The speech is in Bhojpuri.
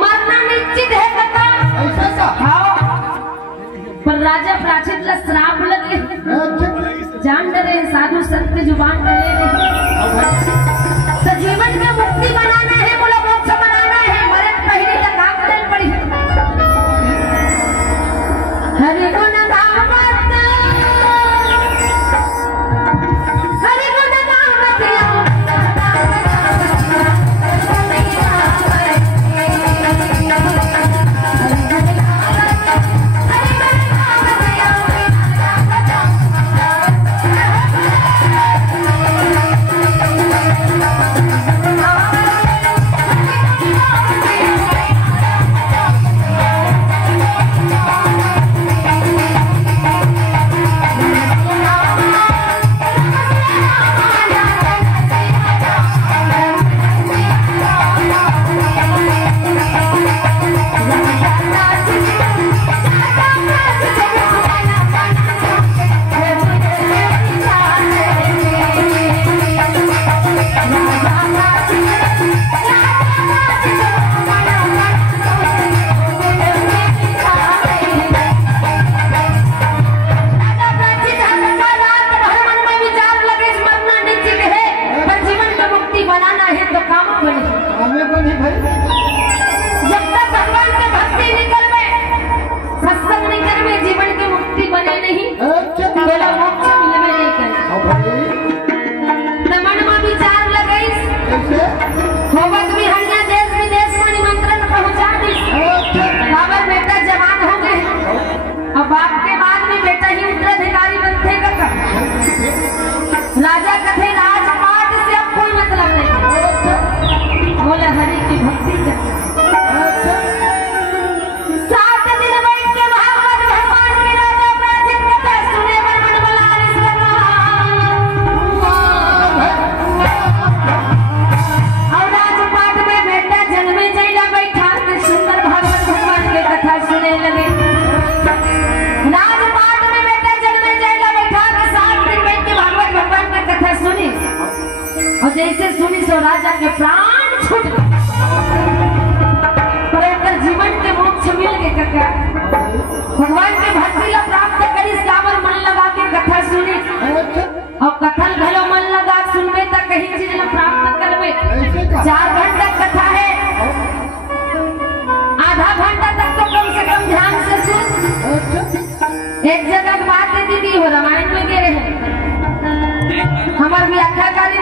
मरना निश्चित है कथा। ऐसा पर राजा प्राचीन श्राप लगे, जान डरे साधु संत जुबान डरे। तो जीवन में मुक्ति बनाना है, बोला मोक्ष बनाना है, मरे पहले तक आप बदल पड़ी। हरि गुण गावत, हरि गुण गावत के प्राण छूट गए। पर एकर जीवन के मोक्ष मिल गए काका। भगवान के भक्ति ला प्राप्त करी, सावर मन लगा के कथा सुनी और कथन घलो मन लगा सुनबे त कहीं चीज ला प्राप्त करबे। 4 घंटा कथा है, आधा घंटा तक तो कम से कम ध्यान से सुन। एक जगह बात है दीदी हो रामायण में गे रहे हमार व्याख्याकारी